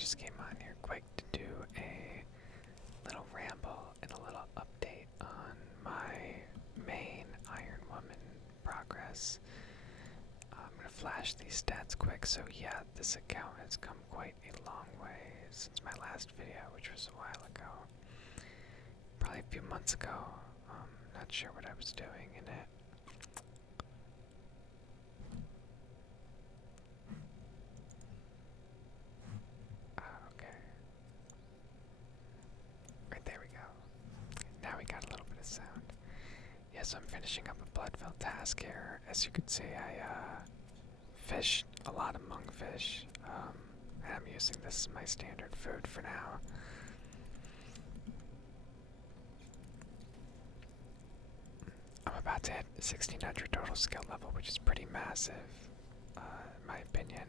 just came on here quick to do a little ramble and a little update on my main Ironwoman progress. I'm gonna flash these stats quick. So yeah, this account has come quite a long way since my last video, which was a while ago. Probably a few months ago. Not sure what I was doing in it. Okay. Right, there we go. Now we got a little bit of sound. Yes, I'm finishing up a blood-filled task here. As you can see, I fished a lot of monkfish. And I'm using this as my standard food for now. I'm about to hit 1600 total skill level, which is pretty massive, in my opinion.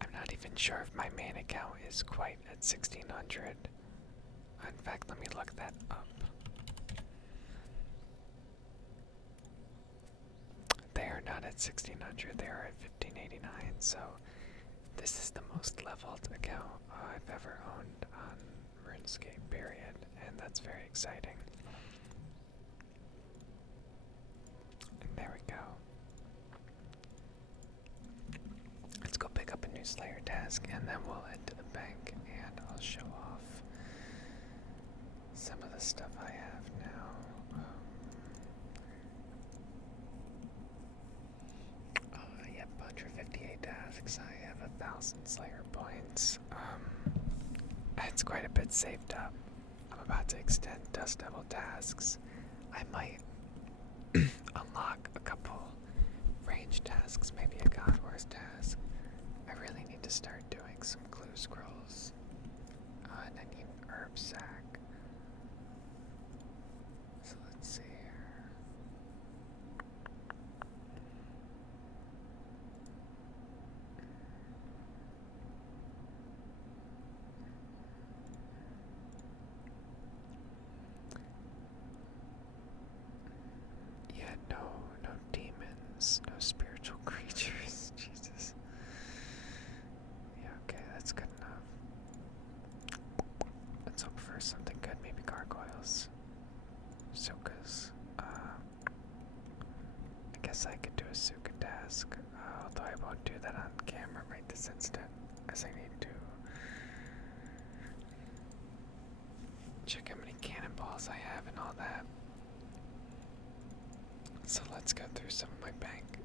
I'm not even sure if my main account is quite at 1600. In fact, let me look that up. They are not at 1600, they are at 1589, so this is the most leveled account I've ever owned on Runescape, period, and that's very exciting. And there we go. Let's go pick up a new Slayer task, and then we'll head to the bank, and I'll show off some of the stuff I have now. I have 158 tasks. I have 1,000 Slayer points. It's quite a bit saved up. I'm about to extend Dust Devil tasks. I might unlock a couple range tasks, maybe a God Wars task. I really need to start doing some clue scrolls. And I need an herb sack. So let's see here. Yeah, no demons, no spiritual creatures. Jesus. Yeah, okay, that's good enough. Let's hope for something good, maybe gargoyles. Sukas. I guess I could do a Suka task, although I won't do that on camera right this instant, as I need to check how many cannonballs I have and all that. So let's go through some of my bank.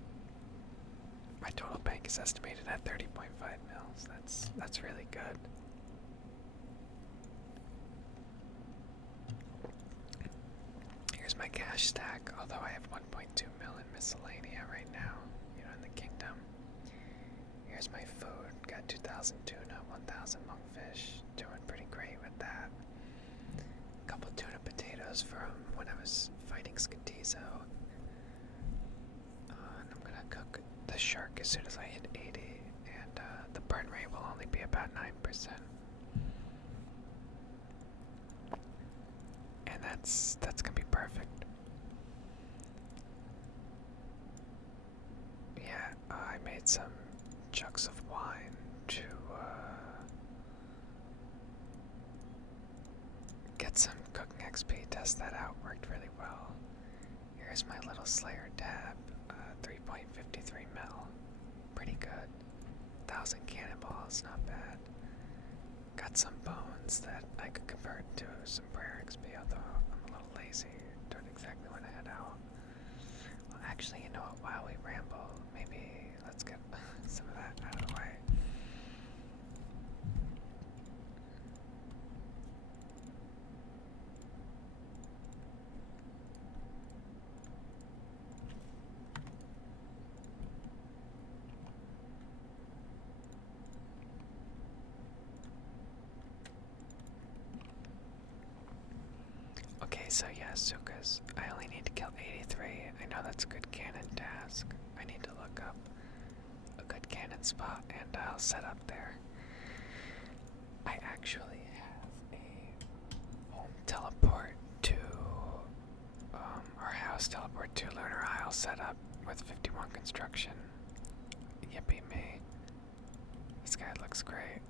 My total bank is estimated at 30.5 mils. That's really good. Here's my cash stack, although I have 1.2 mil in miscellanea right now, in the kingdom. Here's my food. Got 2,000 tuna, 1,000 monkfish. Doing pretty great with that. A couple tuna potatoes from when I was fighting Skatizo. And I'm gonna cook the shark as soon as I hit 80, and the burn rate will only be about 9%. And that's gonna be perfect. Yeah, I made some jugs of wine to get some cooking XP, test that out, worked really well. Here's my little Slayer tab, 3.53 mil, pretty good. 1,000 cannonballs, not bad. Got some bones that I could convert to some prayer XP, although I'm a little lazy, don't exactly want to head out. Well, actually, you know what, while we ramble, maybe let's get some of that out of the way. Okay, so yeah, Sukas. I only need to kill 83. I know that's a good cannon task. I need to look up a good cannon spot, and I'll set up there. I actually have a home teleport to, or house teleport to Lunar Isle set up with 51 construction. Yippee me. This guy looks great.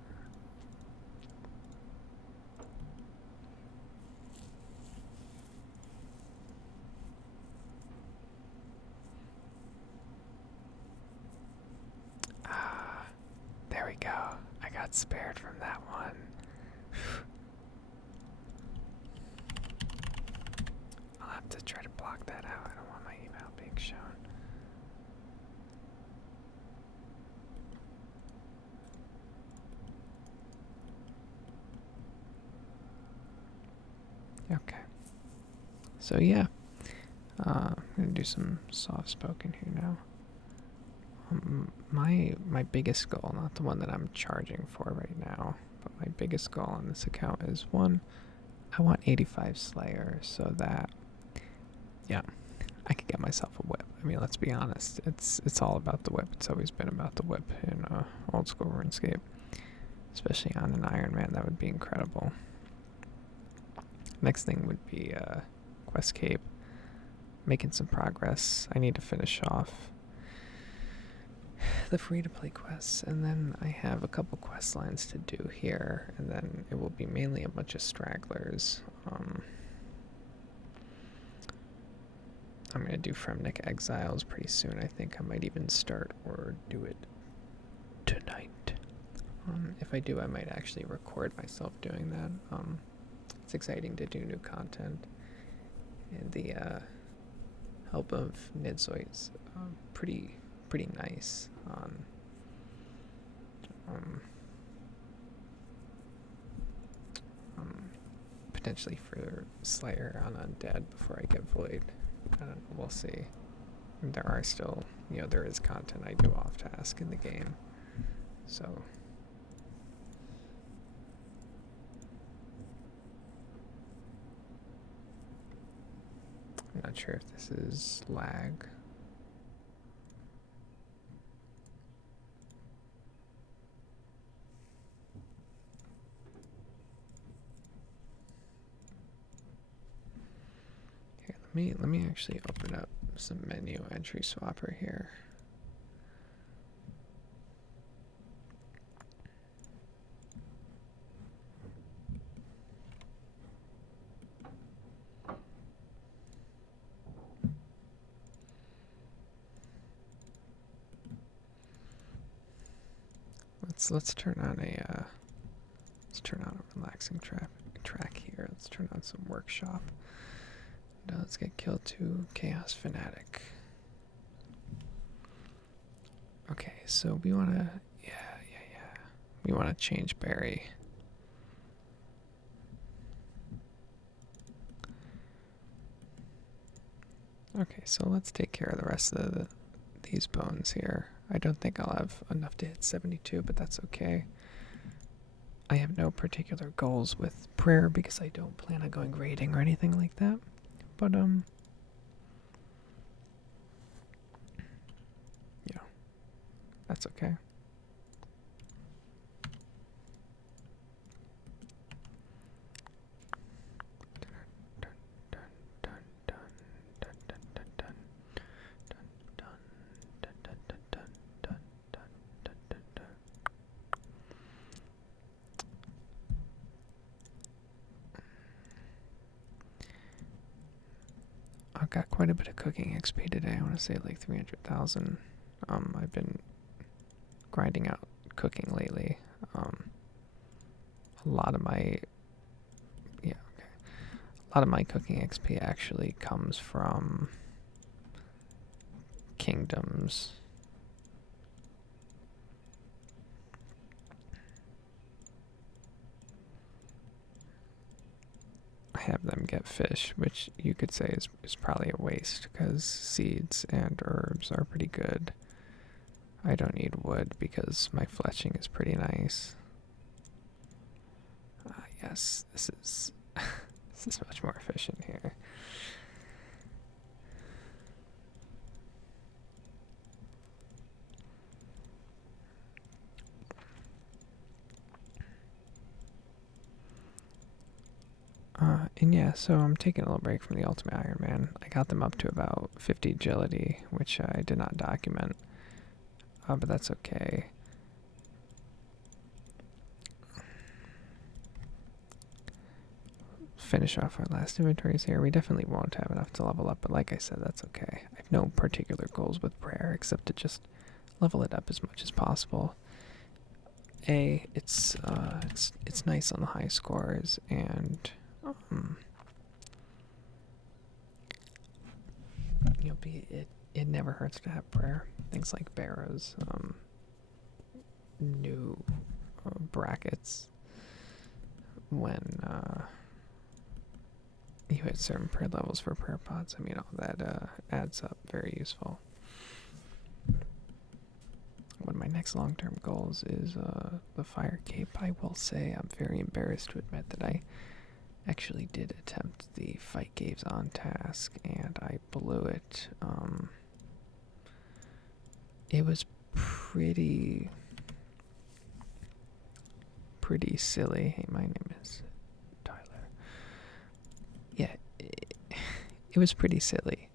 we go. I got spared from that one. I'll have to try to block that out. I don't want my email being shown. Okay. So yeah, I'm gonna do some soft spoken here now. My biggest goal, not the one that I'm charging for right now, but my biggest goal on this account is one, I want 85 Slayer so that, yeah, I could get myself a whip. I mean, let's be honest, it's all about the whip. It's always been about the whip in old school Runescape, especially on an Ironman. That would be incredible. Next thing would be Quest Cape, making some progress. I need to finish off the free-to-play quests, and then I have a couple quest lines to do here, and then it will be mainly a bunch of stragglers. I'm going to do Fremnik Exiles pretty soon. I think I might even start or do it tonight. If I do, I might actually record myself doing that. It's exciting to do new content, and the help of Nidzoid's pretty nice on potentially for Slayer on Undead before I get Void. I don't know, we'll see. There are still, there is content I do off task in the game, so I'm not sure if this is lag. Here, let me actually open up some menu entry swapper here. Let's turn on a relaxing track here. Let's turn on some workshop. Now let's get killed to Chaos Fanatic. Okay, so we wanna we wanna change Barry. Okay, so let's take care of the rest of these bones here. I don't think I'll have enough to hit 72, but that's okay. I have no particular goals with prayer because I don't plan on going raiding or anything like that. But, that's okay. I've got quite a bit of cooking XP today. I want to say like 300,000. I've been grinding out cooking lately. A lot of my cooking XP actually comes from kingdoms. Have them get fish, which you could say is probably a waste because seeds and herbs are pretty good. I don't need wood because my fletching is pretty nice. Yes, this is this is much more efficient here. And yeah, so I'm taking a little break from the Ultimate Ironman. I got them up to about 50 agility, which I did not document, but that's okay. Finish off our last inventories here. We definitely won't have enough to level up, but like I said, that's okay. I have no particular goals with prayer except to just level it up as much as possible. It's nice on the high scores, and um, it never hurts to have prayer. Things like Barrow's new brackets when you hit certain prayer levels for prayer pods. I mean, all that adds up. Very useful. One of my next long-term goals is the fire cape. I will say I'm very embarrassed to admit that I actually did attempt the fight caves on task, and I blew it. It was pretty silly. Hey, my name is Tyler. Yeah, it was pretty silly,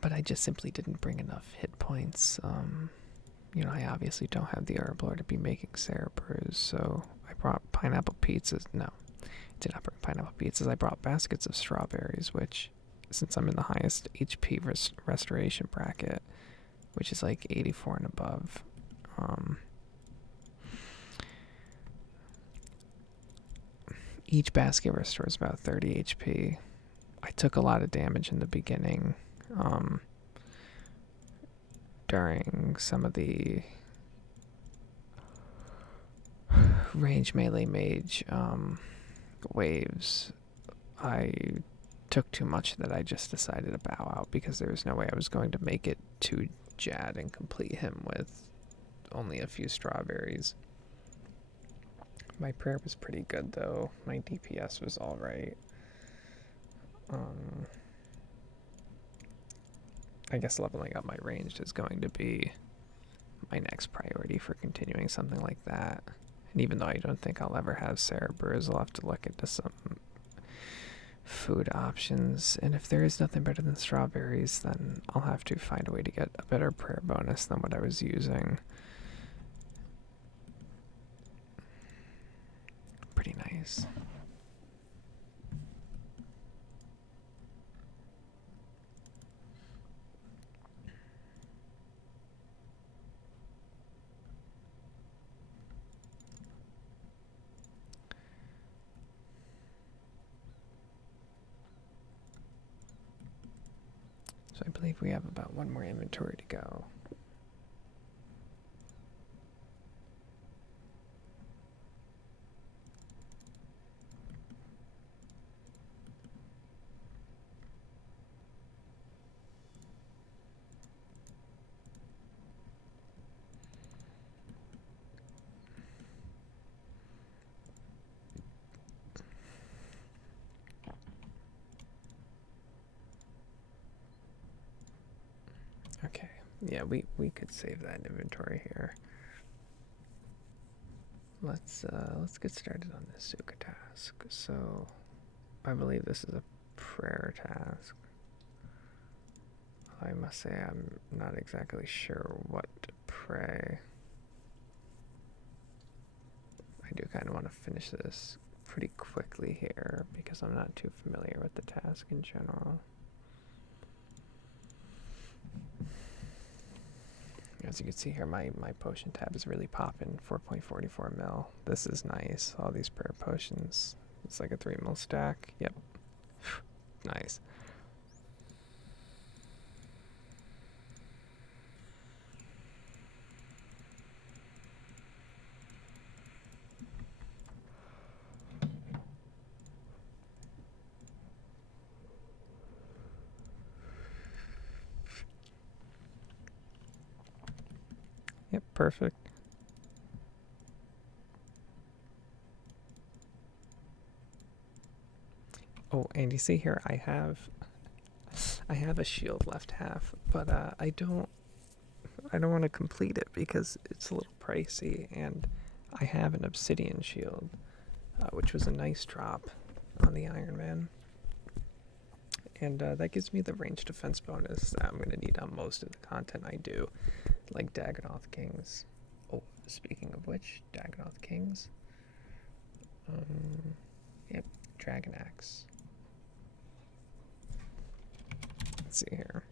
but I just simply didn't bring enough hit points. I obviously don't have the herb lore to be making Sarah brews, so I brought pineapple pizzas. No, I did not bring pineapple pizzas. I brought baskets of strawberries, which, since I'm in the highest HP restoration bracket, which is like 84 and above, each basket restores about 30 HP. I took a lot of damage in the beginning during some of the range melee mage waves. I took too much that I just decided to bow out because there was no way I was going to make it to Jad and complete him with only a few strawberries. My prayer was pretty good though. My DPS was alright. I guess leveling up my ranged is going to be my next priority for continuing something like that. And even though I don't think I'll ever have Sarah Brews, I'll have to look into some food options. And if there is nothing better than strawberries, then I'll have to find a way to get a better prayer bonus than what I was using. Pretty nice. So I believe we have about one more inventory to go. Okay, yeah, we could save that inventory here. Let's get started on this Suka task. So, I believe this is a prayer task. I must say I'm not exactly sure what to pray. I do kind of want to finish this pretty quickly here because I'm not too familiar with the task in general. As you can see here, my potion tab is really popping. 4.44 mil. This is nice. All these prayer potions. It's like a 3 mil stack. Yep. Nice. Yep, perfect. Oh, and you see here, I have a shield left half, but I don't want to complete it because it's a little pricey, and I have an obsidian shield, which was a nice drop on the Ironman, and that gives me the range defense bonus that I'm going to need on most of the content I do, like Dagonoth Kings. Oh, speaking of which, Dagonoth Kings. Yep, Dragon Axe. Let's see here.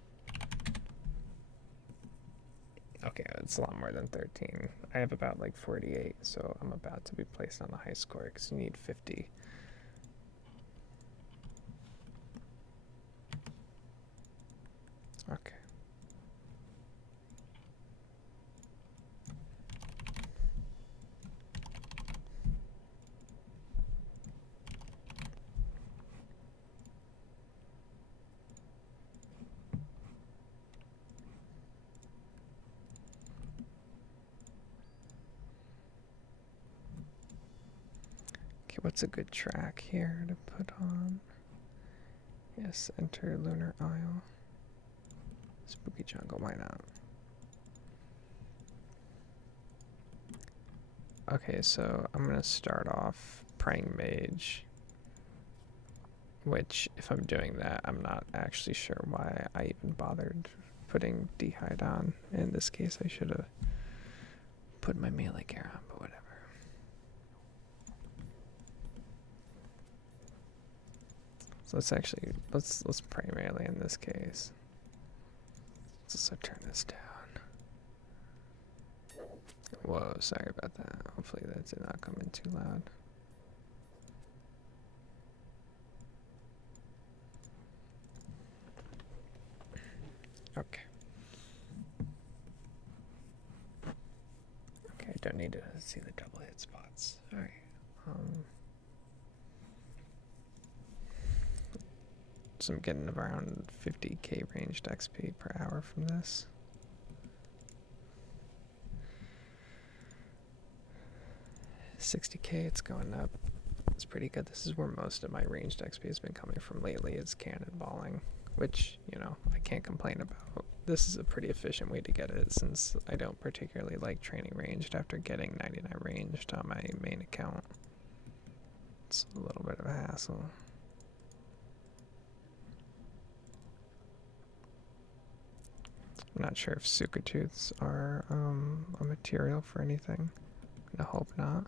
Okay, it's a lot more than 13. I have about like 48, so I'm about to be placed on the high score because you need 50. Okay. Okay, what's a good track here to put on? Yes, enter Lunar Isle. Spooky Jungle, why not? Okay, so I'm gonna start off Praying Mage, which, if I'm doing that, I'm not actually sure why I even bothered putting D'Hide on. In this case, I should have put my melee gear on, but whatever. So let's pray melee in this case. Let's also turn this down. Whoa, sorry about that. Hopefully that did not come in too loud. Okay. Okay, I don't need to see the double hit spots. Alright. So I'm getting around 50k ranged XP per hour from this. 60k, it's going up. It's pretty good. This is where most of my ranged XP has been coming from lately, is cannonballing, which, you know, I can't complain about. This is a pretty efficient way to get it, since I don't particularly like training ranged after getting 99 ranged on my main account. It's a little bit of a hassle. I'm not sure if Sukatooths are a material for anything. I hope not.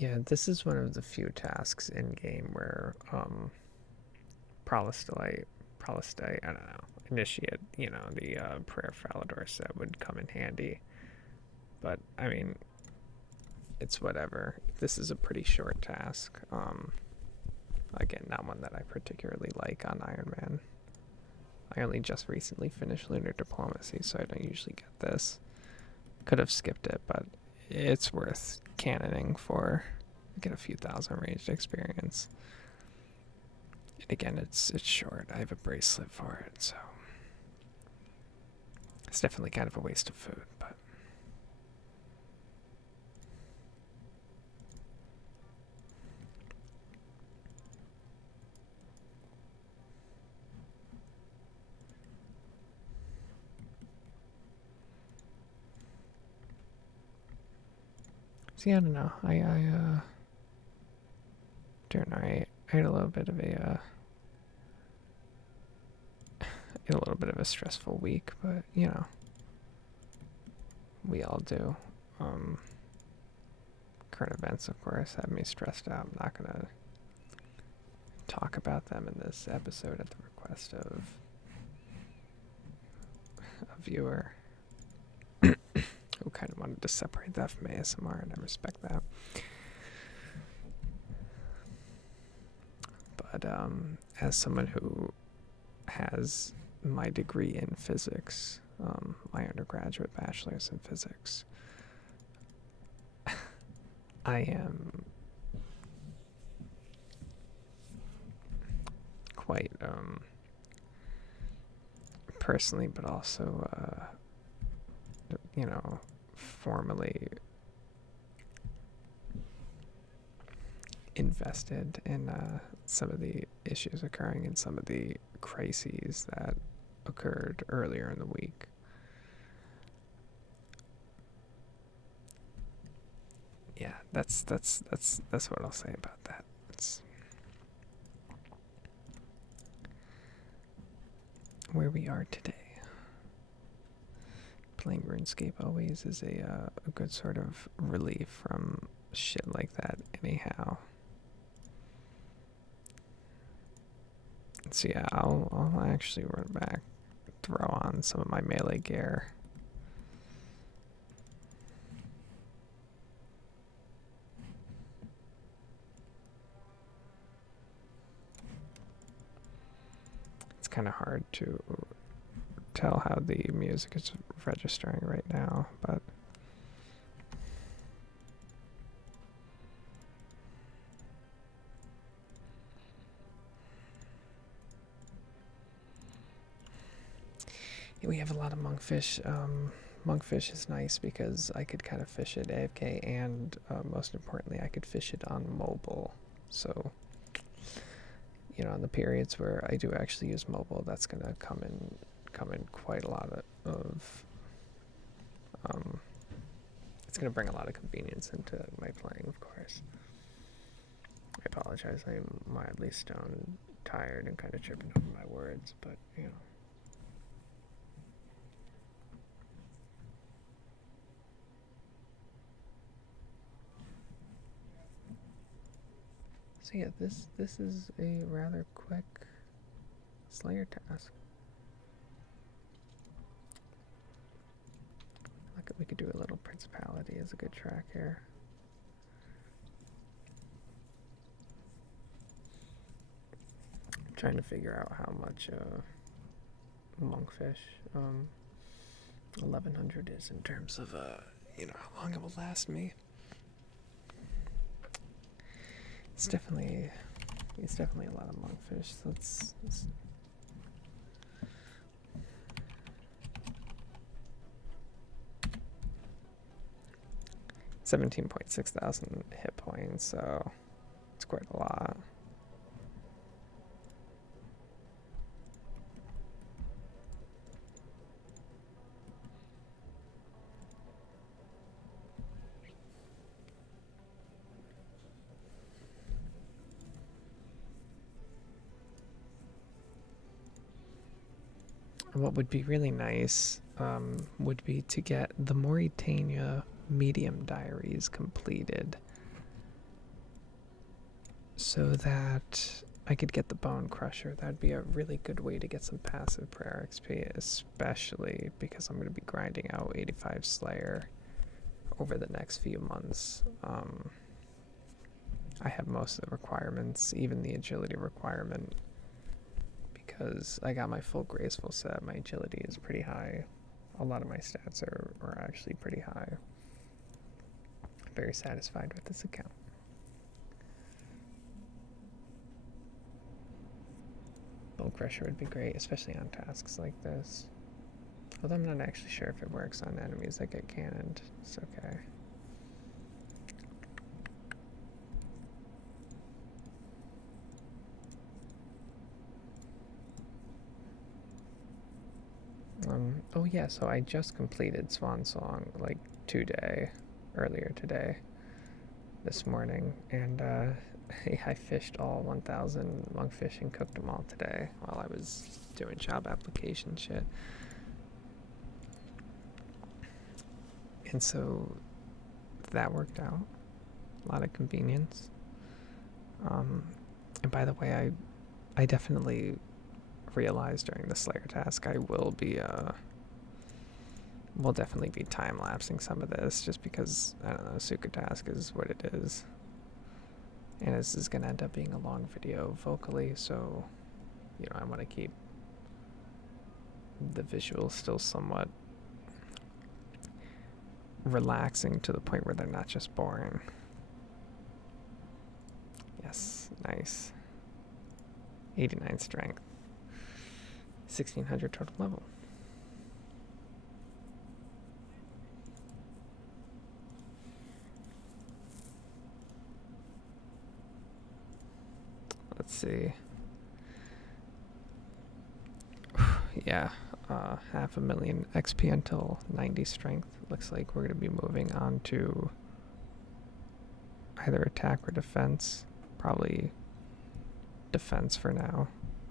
Yeah, this is one of the few tasks in game where Prolistite, I don't know, initiate, you know, the prayer Falador set would come in handy. But I mean, it's whatever. This is a pretty short task. Again, not one that I particularly like on Ironman. I only just recently finished Lunar Diplomacy, so I don't usually get this. Could have skipped it, but it's worth cannoning for. Get a few thousand ranged experience. And again, it's short. I have a bracelet for it, so it's definitely kind of a waste of food, but see, I don't know. I don't know. I had a little bit of a stressful week, but you know, we all do. Current events, of course, have me stressed out. I'm not gonna talk about them in this episode at the request of a viewer who kind of wanted to separate that from ASMR, and I respect that. But as someone who has my degree in physics, my undergraduate bachelor's in physics, I am quite personally, but also you know, formally invested in some of the issues occurring and some of the crises that occurred earlier in the week. Yeah, that's what I'll say about that. where we are today. Playing RuneScape always is a good sort of relief from shit like that anyhow. So yeah, I'll actually run back, throw on some of my melee gear. It's kind of hard to tell how the music is registering right now, but yeah, we have a lot of monkfish. Monkfish is nice because I could kind of fish it AFK, and most importantly, I could fish it on mobile. So, you know, on the periods where I do actually use mobile, that's gonna come in quite a lot of it's gonna bring a lot of convenience into my playing, of course. I apologize, I'm mildly stoned, tired, and kind of tripping over my words, but you know. So yeah, this is a rather quick Slayer task. Look, we could do a little Principality as a good track here. I'm trying to figure out how much monkfish 1100 is in terms of you know, how long it will last me. It's definitely a lot of monkfish. So let's 17.6 thousand hit points, so it's quite a lot. What would be really nice would be to get the Mauritania Medium Diaries completed so that I could get the Bone Crusher. That'd be a really good way to get some passive prayer XP, especially because I'm going to be grinding out 85 Slayer over the next few months. I have most of the requirements, even the agility requirement, because I got my full graceful set. My agility is pretty high. A lot of my stats are actually pretty high. I'm very satisfied with this account. Bone Crusher would be great, especially on tasks like this. Although I'm not actually sure if it works on enemies that get cannoned. It's okay. Oh yeah, so I just completed Swan Song like earlier today, this morning, and I fished all 1,000 monkfish and cooked them all today while I was doing job application shit. And so that worked out. A lot of convenience. And by the way, I definitely realized during the Slayer task I will definitely be time-lapsing some of this, just because, I don't know, Suka task is what it is. And this is going to end up being a long video vocally, so, you know, I want to keep the visuals still somewhat relaxing to the point where they're not just boring. Yes, nice. 89 strength. 1,600 total level. Let's see. Yeah, 500,000 XP until 90 strength. Looks like we're going to be moving on to either attack or defense. Probably defense for now.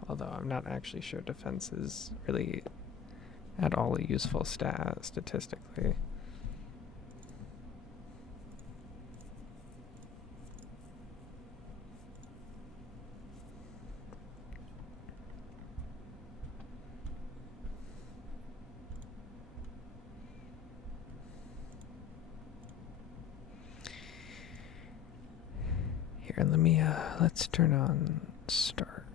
Although I'm not actually sure defense is really at all a useful stat statistically. Here, let's turn on start.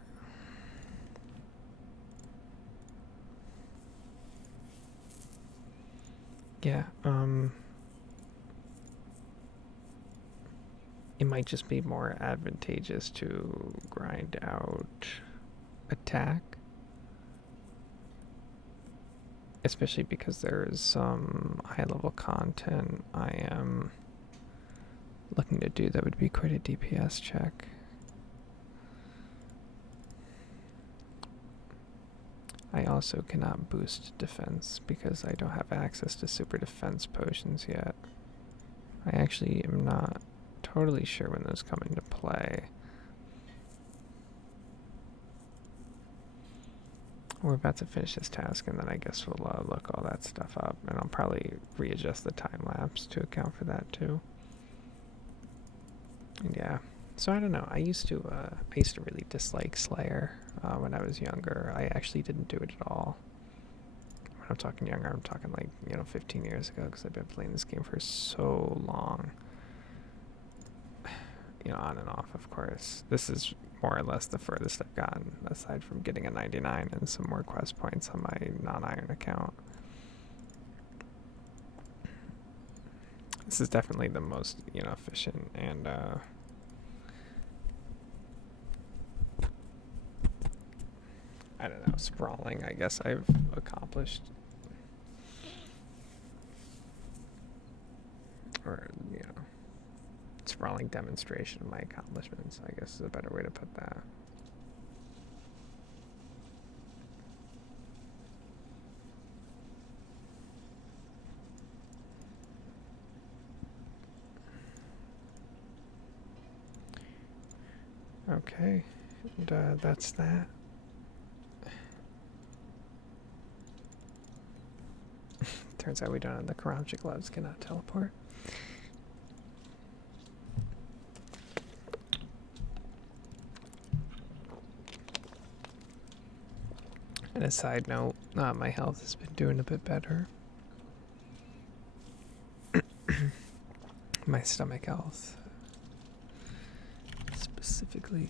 Yeah, it might just be more advantageous to grind out attack. Especially because there is some high level content I am looking to do that would be quite a DPS check. I also cannot boost defense because I don't have access to super defense potions yet. I actually am not totally sure when those come into play. We're about to finish this task and then I guess we'll look all that stuff up, and I'll probably readjust the time lapse to account for that too. And yeah, so I don't know. I used to really dislike Slayer when I was younger. I actually didn't do it at all. When I'm talking younger, I'm talking like 15 years ago, because I've been playing this game for so long. On and off, of course. This is more or less the furthest I've gotten, aside from getting a 99 and some more quest points on my non-iron account. This is definitely the most, efficient and, I don't know, sprawling, I guess I've accomplished. Or, sprawling demonstration of my accomplishments, I guess is a better way to put that. Okay, and that's that. Turns out we don't have the Karamchi gloves, cannot teleport. And a side note, my health has been doing a bit better. My stomach health, specifically.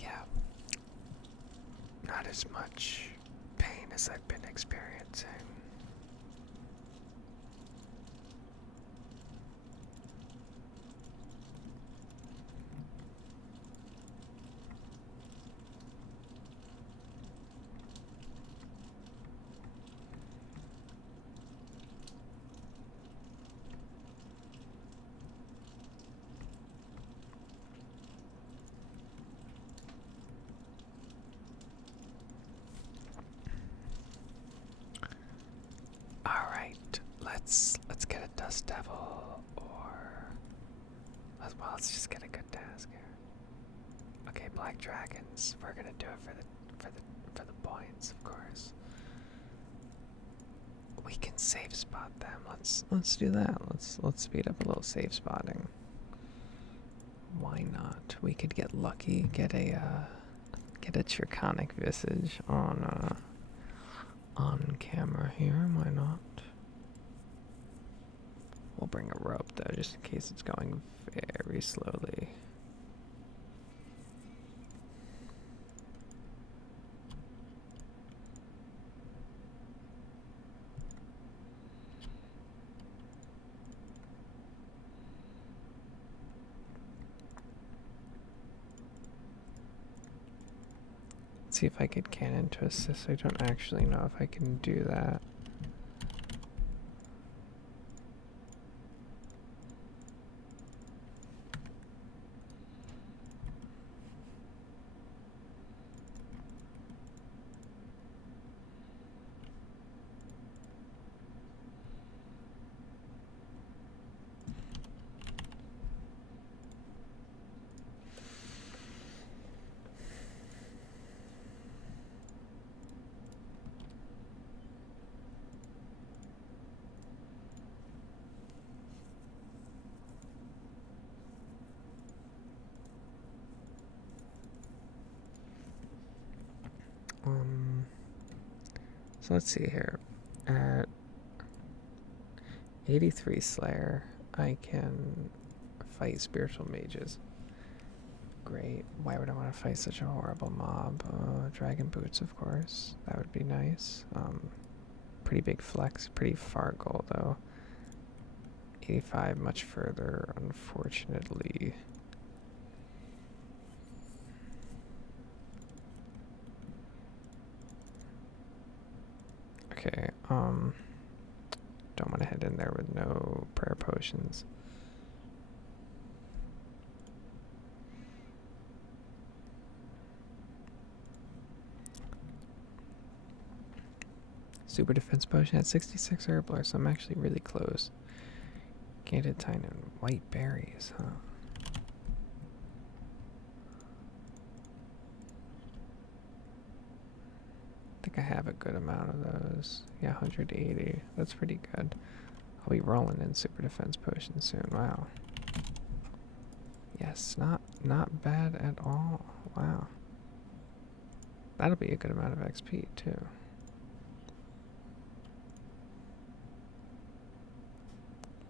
Yeah. Not as much pain as I've been experiencing. Let's get a Dust Devil, or let's just get a good task here. Okay, Black Dragons. We're gonna do it for the points, of course. We can save spot them. Let's do that. Let's speed up a little save spotting. Why not? We could get lucky, get a Chirconic Visage on camera here. Why not? We'll bring a rope though, just in case it's going very slowly. Let's see if I get cannon to assist. I don't actually know if I can do that. Um, so let's see here. At 83 Slayer, I can fight spiritual mages. Great. Why would I want to fight such a horrible mob? Dragon boots, of course. That would be nice. Pretty big flex. Pretty far goal, though. 85, much further, unfortunately. Okay, don't want to head in there with no prayer potions. Super defense potion at 66 herbal, so I'm actually really close. Gated tine and white berries, huh? I think I have a good amount of those. Yeah, 180. That's pretty good. I'll be rolling in super defense potions soon. Wow. Yes, not bad at all. Wow. That'll be a good amount of XP too.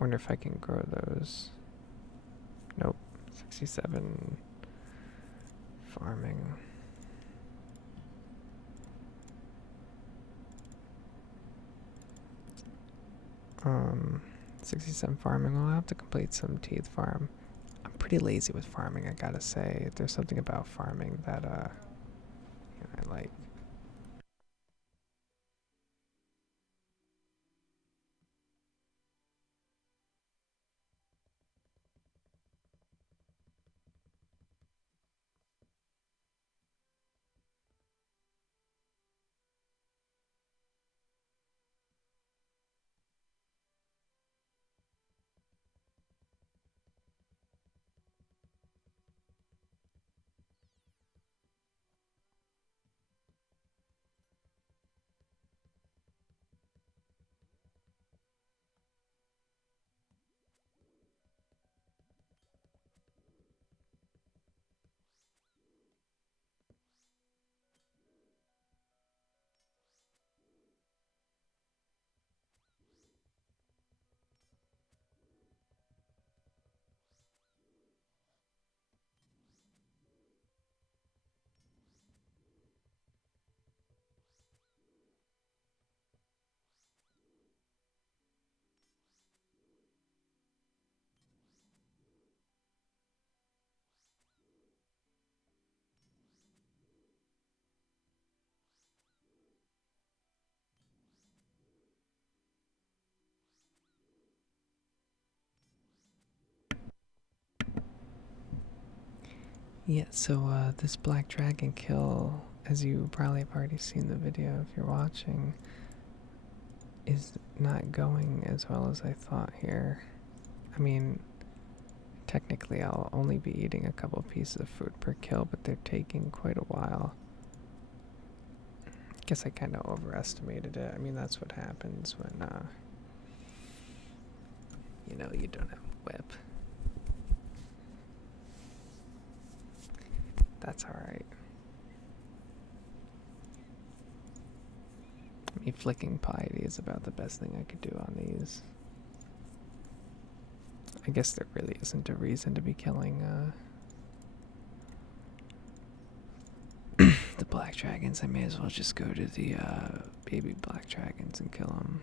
Wonder if I can grow those. Nope. 67 farming. 67 farming. I'll have to complete some teeth farm. I'm pretty lazy with farming, I gotta say. There's something about farming that I like. Yeah, so this black dragon kill, as you probably have already seen the video if you're watching, is not going as well as I thought here. I mean, technically I'll only be eating a couple pieces of food per kill, but they're taking quite a while. Guess I kind of overestimated it. I mean, that's what happens when, you don't have a whip. That's alright. I mean, flicking piety is about the best thing I could do on these. I guess there really isn't a reason to be killing, the black dragons. I may as well just go to the, baby black dragons and kill them.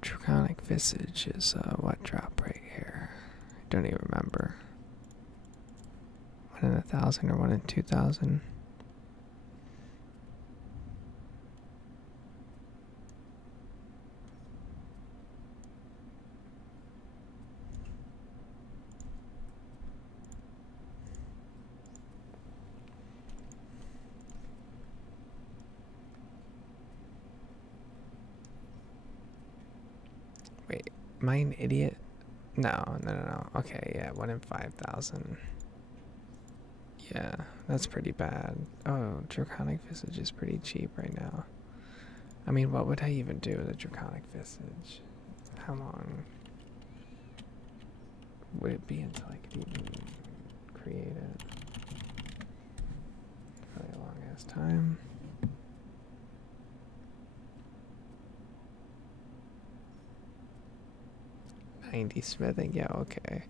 Draconic Visage is what drop right here? I don't even remember. 1 in 1,000 or 1 in 2,000? Wait, am I an idiot? No. Okay, yeah, 1 in 5,000. Yeah, that's pretty bad. Oh, Draconic Visage is pretty cheap right now. I mean, what would I even do with a Draconic Visage? How long would it be until I could even create it? Really long ass time. $90 smithing, yeah, okay.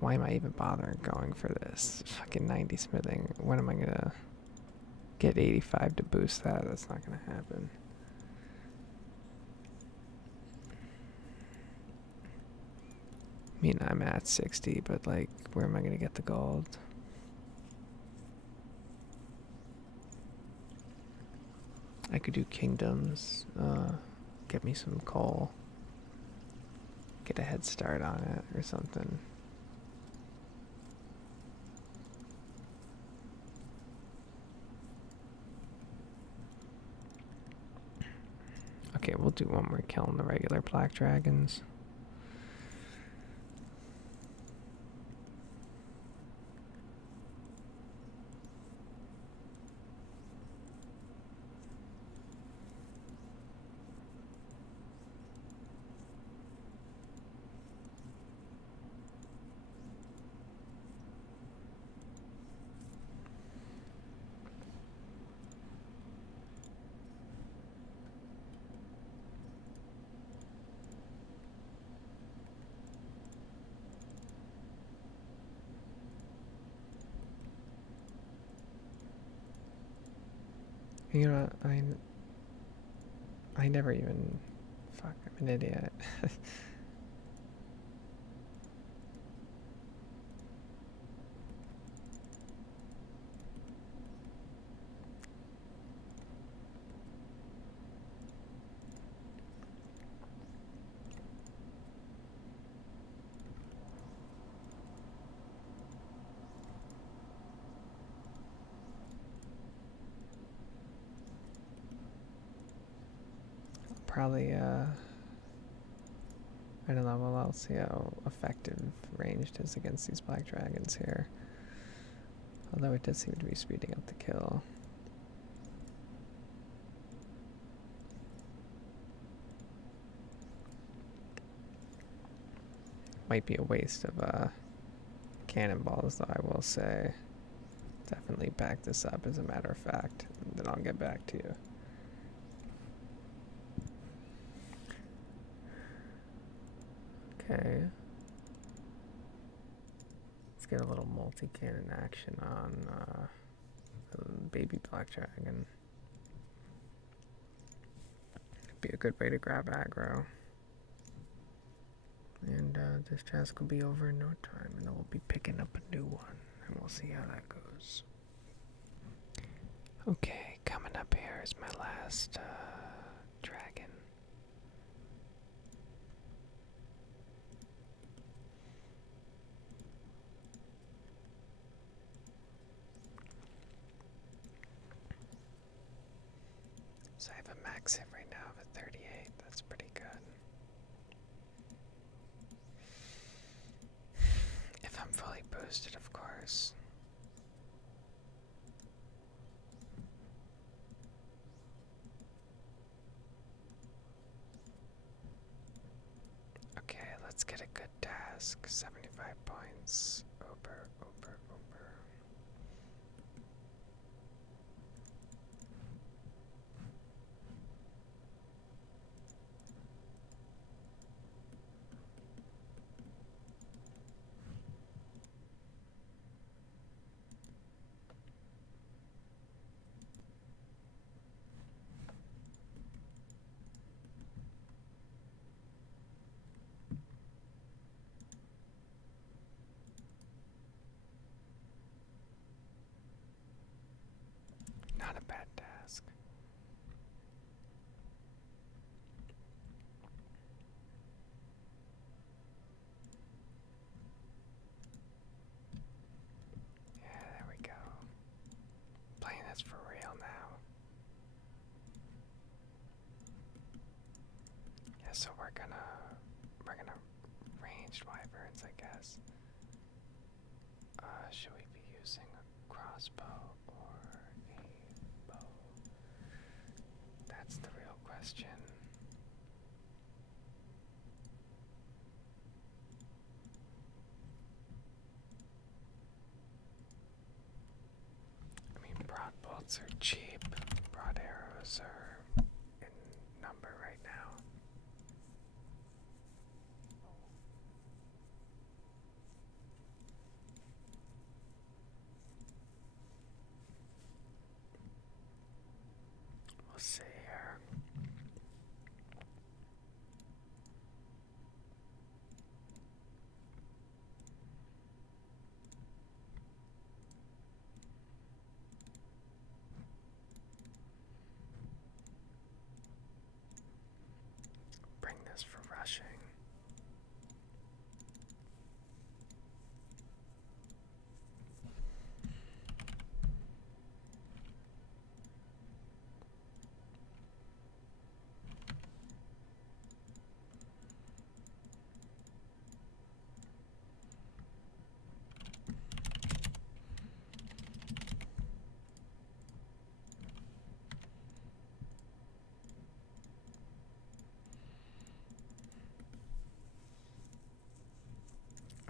Why am I even bothering going for this? Fucking 90 smithing. When am I gonna get 85 to boost that? That's not gonna happen. I mean, I'm at 60, but like, where am I gonna get the gold? I could do kingdoms, get me some coal, get a head start on it or something. Okay, we'll do one more kill on the regular black dragons. You know, I never even. Fuck, I'm an idiot. Probably, I don't know, well, I'll see how effective ranged is against these black dragons here. Although it does seem to be speeding up the kill. Might be a waste of cannonballs, though, I will say. Definitely back this up as a matter of fact, and then I'll get back to you. Okay. Let's get a little multi-cannon action on baby black dragon. Be a good way to grab aggro. And this task will be over in no time, and then we'll be picking up a new one, and we'll see how that goes. Okay, coming up here is my last dragon. So I have a max hit right now of a 38. That's pretty good. If I'm fully boosted, of course. Okay, let's get a good task. 75 points. Over. Not a bad task. Yeah, there we go. Playing this for real now. Yeah, so we're gonna ranged wyvern difference, I guess. Should we be using a crossbow or a bow? That's the real question. I mean, broad bolts are cheap. Broad arrows are in number right now. We'll see here. Bring this for rushing.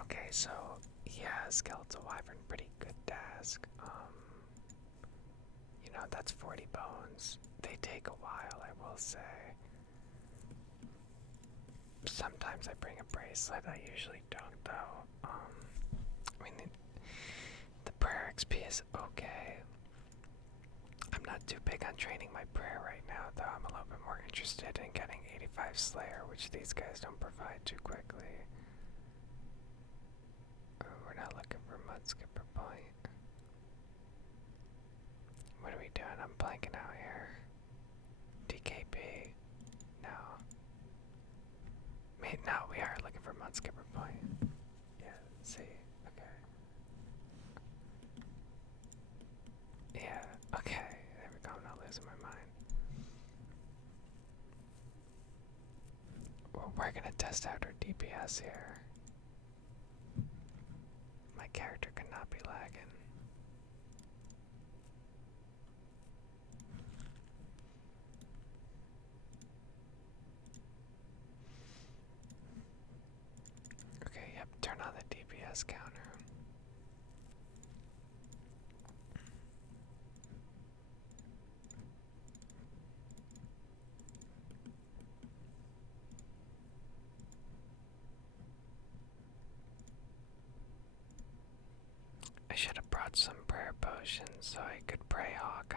Okay, so yeah, skeletal wyvern, pretty good task. That's 40 bones. They take a while, I will say. Sometimes I bring a bracelet. I usually don't, though. I mean, the prayer XP is okay. I'm not too big on training my prayer right now, though. I'm a little bit more interested in getting 85 Slayer, which these guys don't provide too quickly. Oh, we're not looking for Mud Skipper Point. What are we doing? I'm blanking out here. DKP. No. No, we are looking for Mud Skipper Point. Yeah, see. Okay. Yeah, okay. There we go. I'm not losing my mind. Well, we're gonna test out our DPS here. My character cannot be lagging. Okay, yep, turn on the DPS counter. I should have brought some prayer potions so I could pray Hawkeye.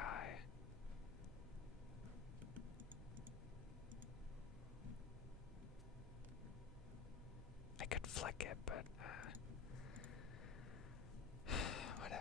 I could flick it, but whatever.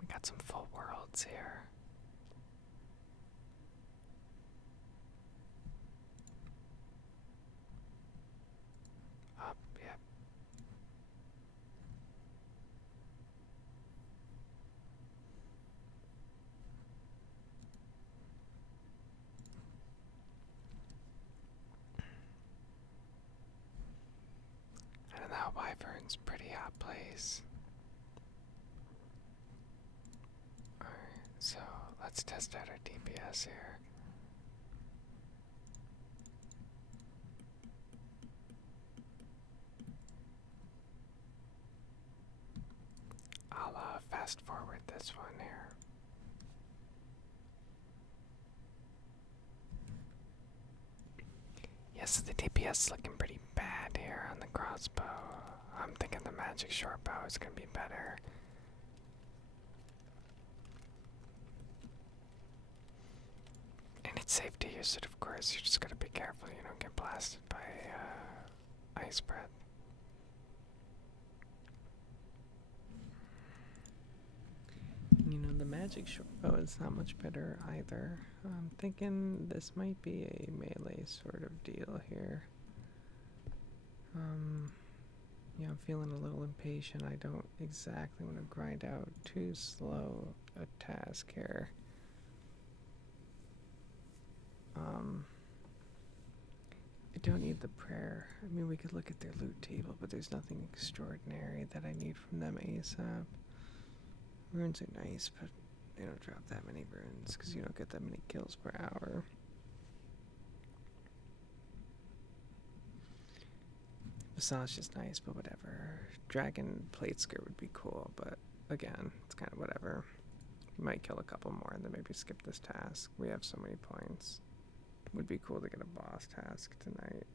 We got some full worlds here. Up, yep. I don't know, Wyvern's pretty hot place. Alright, so let's test out our DPS here. I'll fast forward this one here. Yes, the DPS is looking pretty bad here on the crossbow. I'm thinking the magic short bow is going to be better. And it's safe to use it, of course. You just got to be careful you don't get blasted by ice breath. magic short bow is not much better either. I'm thinking this might be a melee sort of deal here. Yeah, I'm feeling a little impatient. I don't exactly want to grind out too slow a task here. I don't need the prayer. I mean, we could look at their loot table, but there's nothing extraordinary that I need from them ASAP. Runes are nice, but they don't drop that many runes because you don't get that many kills per hour. Massage is nice, but whatever. Dragon plate skirt would be cool, but again, it's kind of whatever. We might kill a couple more and then maybe skip this task. We have so many points. Would be cool to get a boss task tonight.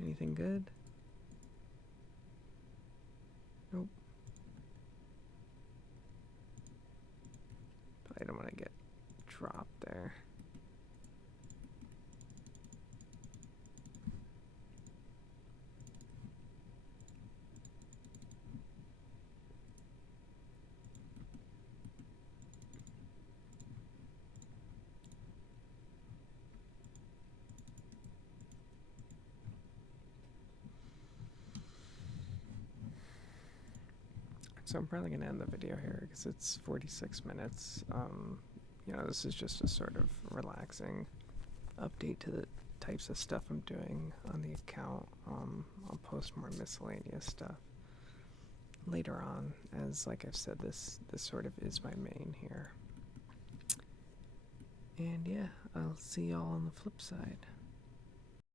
Anything good? Nope. But I don't want to get dropped there. So I'm probably going to end the video here because it's 46 minutes. You know, this is just a sort of relaxing update to the types of stuff I'm doing on the account. I'll post more miscellaneous stuff later on, as like I've said, this sort of is my main here. And yeah, I'll see y'all on the flip side.